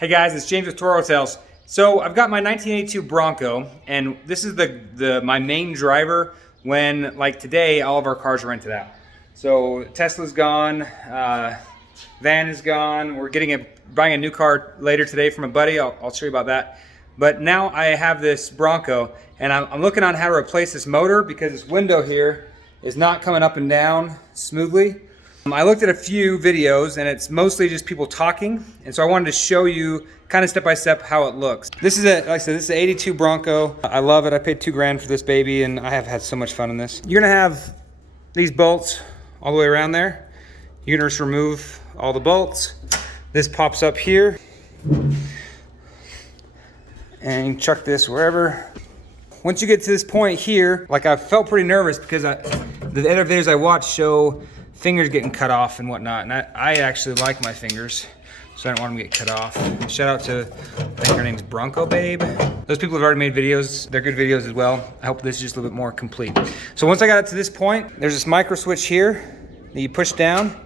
Hey guys, it's James with Toro Tales. So I've got my 1982 Bronco, and this is my main driver when, like today, all of our cars are rented out. So Tesla's gone, van is gone. We're buying a new car later today from a buddy. I'll show you about that. But now I have this Bronco, and I'm looking on how to replace this motor because this window here is not coming up and down smoothly. I looked at a few videos and it's mostly just people talking, and so I wanted to show you kind of step by step how it looks. This is like I said, this is an 82 Bronco. I love it. I paid $2 grand for this baby and I have had so much fun in this. You're gonna have these bolts all the way around there. You're gonna just remove all the bolts. This pops up here and you can chuck this wherever. Once you get to this point here, like I felt pretty nervous because the other videos I watched show fingers getting cut off and whatnot, and I actually like my fingers, so I don't want them to get cut off. Shout out to, I think her name's Bronco Babe. Those people have already made videos. They're good videos as well. I hope this is just a little bit more complete. So once I got it to this point, there's this micro switch here that you push down,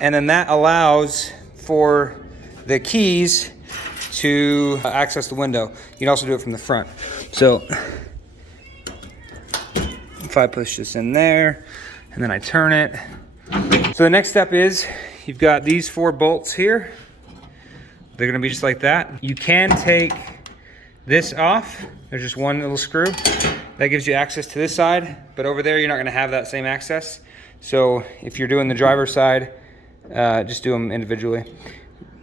and then that allows for the keys to access the window. You can also do it from the front. So if I push this in there, and then I turn it. So the next step is, you've got these 4 bolts here. They're gonna be just like that. You can take this off. There's just one little screw. That gives you access to this side, but over there you're not gonna have that same access. So if you're doing the driver's side, just do them individually.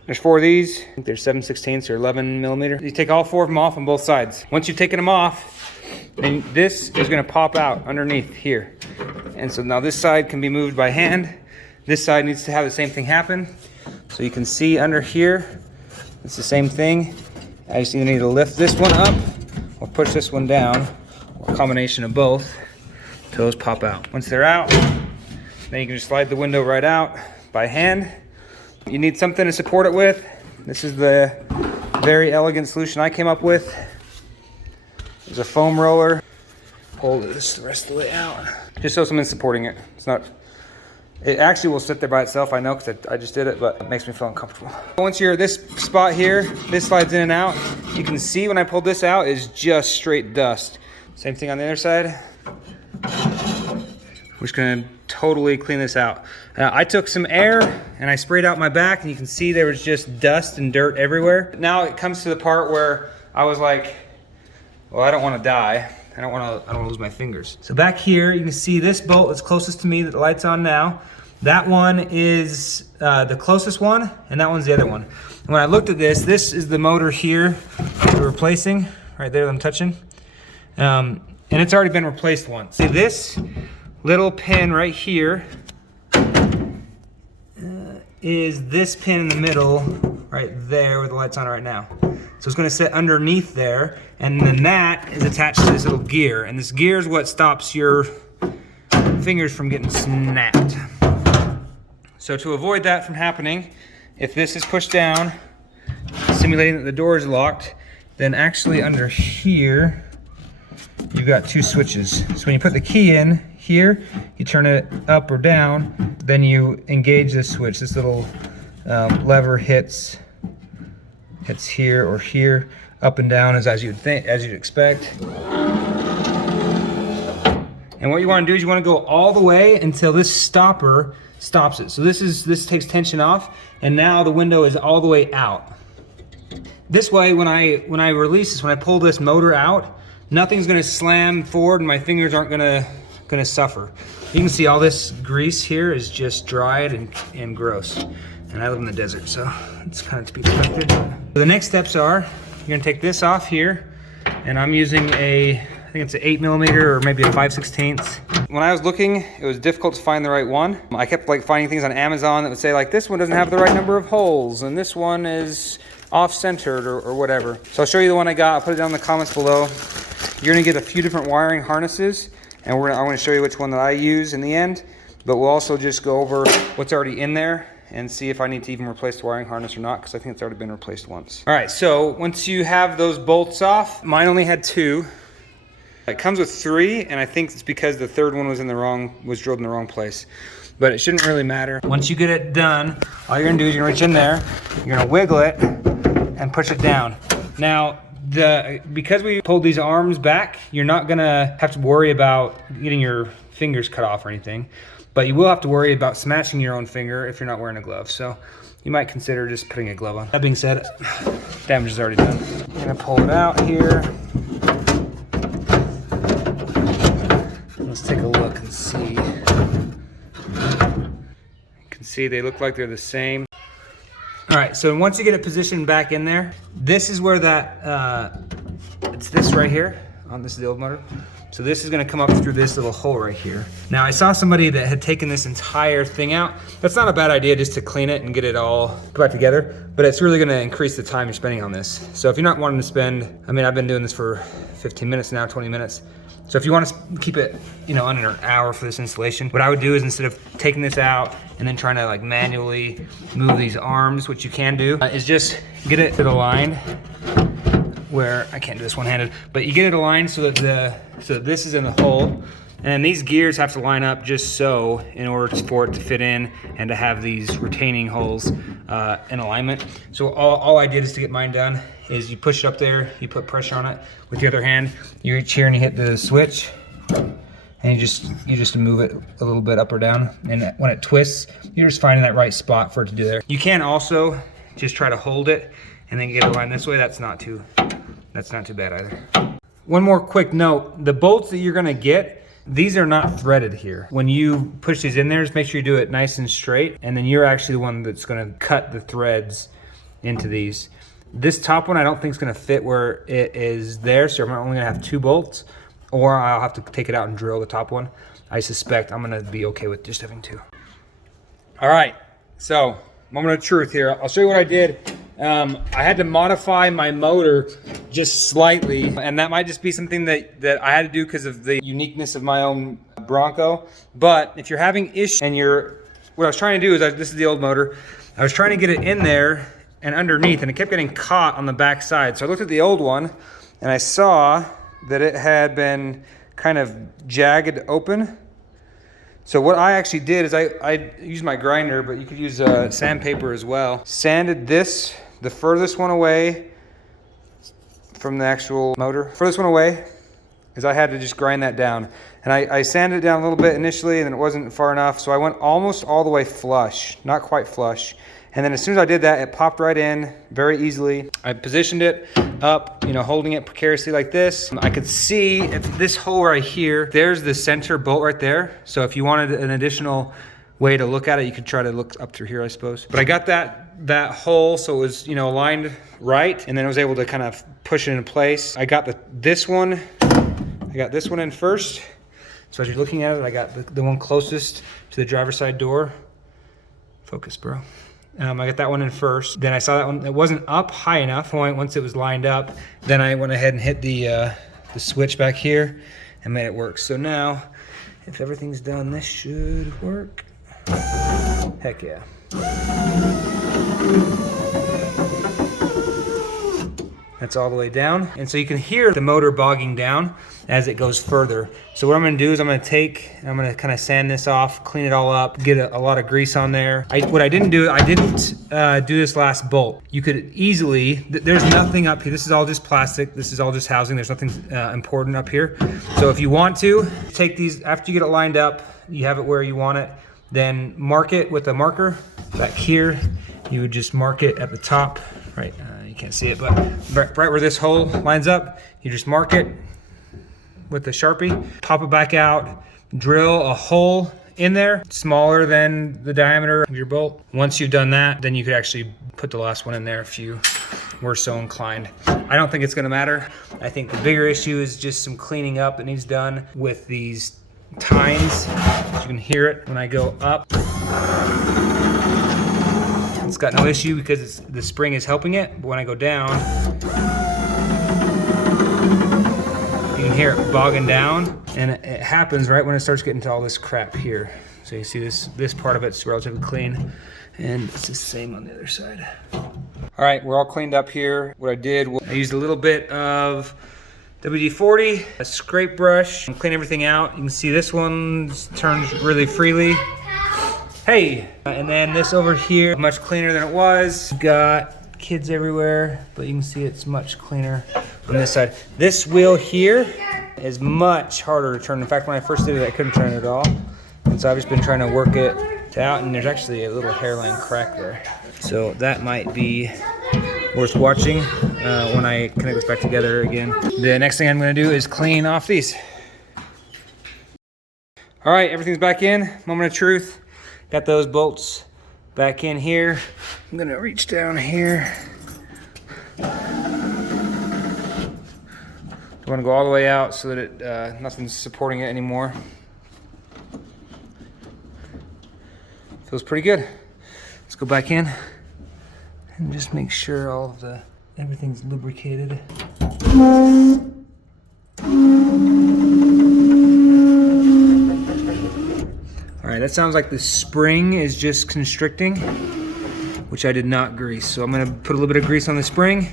There's 4 of these. I think they're 7/16 or 11 millimeter. You take all 4 of them off on both sides. Once you've taken them off, then this is gonna pop out underneath here. And so now this side can be moved by hand. This side needs to have the same thing happen. So you can see under here, it's the same thing. I just either need to lift this one up or push this one down, or a combination of both, till those pop out. Once they're out, then you can just slide the window right out by hand. You need something to support it with. This is the very elegant solution I came up with. There's a foam roller. Hold this the rest of the way out. Just so something's supporting it. It actually will sit there by itself, I know, because I just did it, but it makes me feel uncomfortable. Once you're at this spot here, this slides in and out. You can see when I pulled this out is just straight dust. Same thing on the other side. We're just gonna totally clean this out. I took some air and I sprayed out my back, and you can see there was just dust and dirt everywhere. Now it comes to the part where I was like, well, I don't want to die. I don't want to lose my fingers. So back here, you can see this bolt that's closest to me that the light's on now. That one is the closest one, and that one's the other one. And when I looked at this is the motor here we're replacing, right there that I'm touching. And it's already been replaced once. See, this little pin right here is this pin in the middle, right there where the light's on right now. So it's gonna sit underneath there, and then that is attached to this little gear, and this gear is what stops your fingers from getting snapped. So to avoid that from happening, if this is pushed down, simulating that the door is locked, then actually under here, you've got 2 switches. So when you put the key in here, you turn it up or down, then you engage this switch. This little lever hits here or here, up and down as you'd expect. And what you want to do is you want to go all the way until this stopper stops it. So this takes tension off, and now the window is all the way out. This way, when I release this, when I pull this motor out, nothing's going to slam forward, and my fingers aren't going to suffer. You can see all this grease here is just dried and gross. And I live in the desert, so it's kind of to be expected. So the next steps are, you're gonna take this off here, and I'm using I think it's an 8 millimeter or maybe a 5/16. When I was looking, it was difficult to find the right one. I kept finding things on Amazon that would say this one doesn't have the right number of holes, and this one is off-centered or whatever. So I'll show you the one I got. I'll put it down in the comments below. You're gonna get a few different wiring harnesses, and I'm gonna show you which one that I use in the end, but we'll also just go over what's already in there and see if I need to even replace the wiring harness or not, because I think it's already been replaced once. All right, so once you have those bolts off, mine only had 2. It comes with 3, and I think it's because the 3rd one was drilled in the wrong place. But it shouldn't really matter. Once you get it done, all you're gonna do is you're gonna reach in there, you're gonna wiggle it, and push it down. Now, because we pulled these arms back, you're not gonna have to worry about getting your fingers cut off or anything, but you will have to worry about smashing your own finger if you're not wearing a glove. So you might consider just putting a glove on. That being said, damage is already done. I'm gonna pull it out here. Let's take a look and see. You can see they look like they're the same. All right, so once you get it positioned back in there, this is where that, it's this right here. This is the old motor. So this is gonna come up through this little hole right here. Now I saw somebody that had taken this entire thing out. That's not a bad idea just to clean it and get it all put back together, but it's really gonna increase the time you're spending on this. So if you're not wanting to spend, I mean, I've been doing this for 15 minutes now, 20 minutes. So if you want to keep it, you know, under an hour for this installation, what I would do is instead of taking this out and then trying to like manually move these arms, which you can do, is just get it aligned where, I can't do this one-handed, but you get it aligned so that this is in the hole, and these gears have to line up just so in order for it to fit in and to have these retaining holes in alignment. So all I did is to get mine done is you push it up there, you put pressure on it. With the other hand, you reach here and you hit the switch, and you just move it a little bit up or down. And when it twists, you're just finding that right spot for it to do there. You can also just try to hold it and then get it aligned this way. That's not too bad either. One more quick note, the bolts that you're gonna get, these are not threaded here. When you push these in there, just make sure you do it nice and straight, and then you're actually the one that's gonna cut the threads into these. This top one I don't think is gonna fit where it is there, so I'm only gonna have 2 bolts, or I'll have to take it out and drill the top one. I suspect I'm gonna be okay with just having 2. All right, so moment of truth here. I'll show you what I did. I had to modify my motor just slightly, and that might just be something that I had to do because of the uniqueness of my own Bronco. But if you're having issues and what I was trying to do is, this is the old motor, I was trying to get it in there and underneath, and it kept getting caught on the back side. So I looked at the old one and I saw that it had been kind of jagged open. So what I actually did is I used my grinder, but you could use sandpaper as well. Sanded this, the furthest one away from the actual motor. Furthest one away is I had to just grind that down. And I sanded it down a little bit initially, and then it wasn't far enough. So I went almost all the way flush, not quite flush. And then as soon as I did that, it popped right in very easily. I positioned it up, you know, holding it precariously like this. I could see if this hole right here, there's the center bolt right there. So if you wanted an additional way to look at it, you could try to look up through here, I suppose. But I got that hole so it was, you know, aligned right, and then I was able to kind of push it into place. I got this one in first. So as you're looking at it, I got the one closest to the driver's side door. Focus, bro. I got that one in first. Then I saw that one, it wasn't up high enough. Once it was lined up, then I went ahead and hit the switch back here and made it work. So now, if everything's done, this should work. Heck yeah. That's all the way down. And so you can hear the motor bogging down as it goes further. So what I'm gonna do is I'm gonna kind of sand this off, clean it all up, get a lot of grease on there. What I didn't do this last bolt. You could easily, there's nothing up here. This is all just plastic. This is all just housing. There's nothing important up here. So if you want to, take these, after you get it lined up, you have it where you want it, then mark it with a marker. Back here, you would just mark it at the top, right? You can't see it, but right where this hole lines up, you just mark it with the Sharpie, pop it back out, drill a hole in there, smaller than the diameter of your bolt. Once you've done that, then you could actually put the last one in there if you were so inclined. I don't think it's gonna matter. I think the bigger issue is just some cleaning up that needs done with these tines. You can hear it when I go up. It's got no issue because the spring is helping it, but when I go down, you can hear it bogging down, and it happens right when it starts getting to all this crap here. So you see this part of it's relatively clean, and it's the same on the other side. All right, we're all cleaned up here. What I did was I used a little bit of WD-40, a scrape brush, and clean everything out. You can see this one turns really freely. Hey, and then this over here, much cleaner than it was. Got kids everywhere, but you can see it's much cleaner on this side. This wheel here is much harder to turn. In fact, when I first did it, I couldn't turn it at all. And so I've just been trying to work it out, and there's actually a little hairline crack there. So that might be worth watching when I connect this back together again. The next thing I'm gonna do is clean off these. All right, everything's back in. Moment of truth. Got those bolts back in here. I'm gonna reach down here. I want to go all the way out so that it, nothing's supporting it anymore. Feels pretty good. Let's go back in and just make sure all of everything's lubricated. All right, that sounds like the spring is just constricting, which I did not grease. So I'm gonna put a little bit of grease on the spring.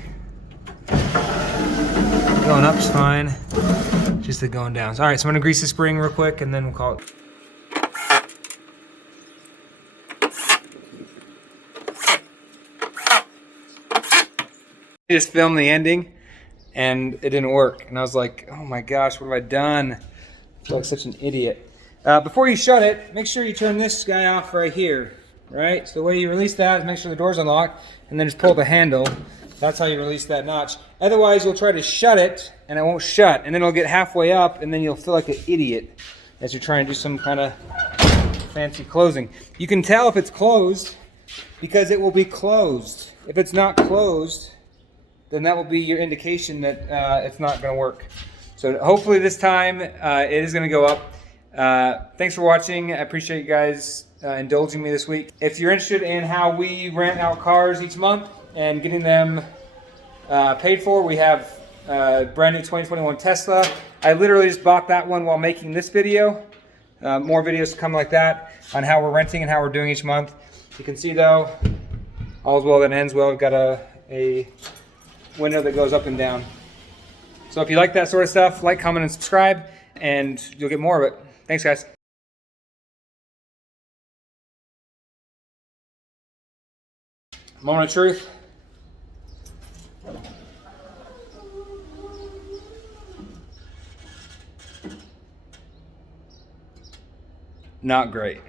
Going up's fine, just the going down. All right, so I'm gonna grease the spring real quick and then we'll call it. I just filmed the ending and it didn't work. And I was like, oh my gosh, what have I done? I feel like such an idiot. Before you shut it, make sure you turn this guy off right here, right? So the way you release that is make sure the door's unlocked and then just pull the handle. That's how you release that notch. Otherwise, you'll try to shut it and it won't shut. And then it'll get halfway up and then you'll feel like an idiot as you're trying to do some kind of fancy closing. You can tell if it's closed because it will be closed. If it's not closed, then that will be your indication that it's not gonna work. So hopefully this time it is gonna go up. Thanks for watching. I appreciate you guys indulging me this week. If you're interested in how we rent out cars each month and getting them paid for, we have a brand new 2021 Tesla. I literally just bought that one while making this video. More videos to come like that on how we're renting and how we're doing each month. You can see though, all's well that ends well. We've got a window that goes up and down. So if you like that sort of stuff, like, comment, and subscribe, and you'll get more of it. Thanks, guys. Moment of truth. Not great.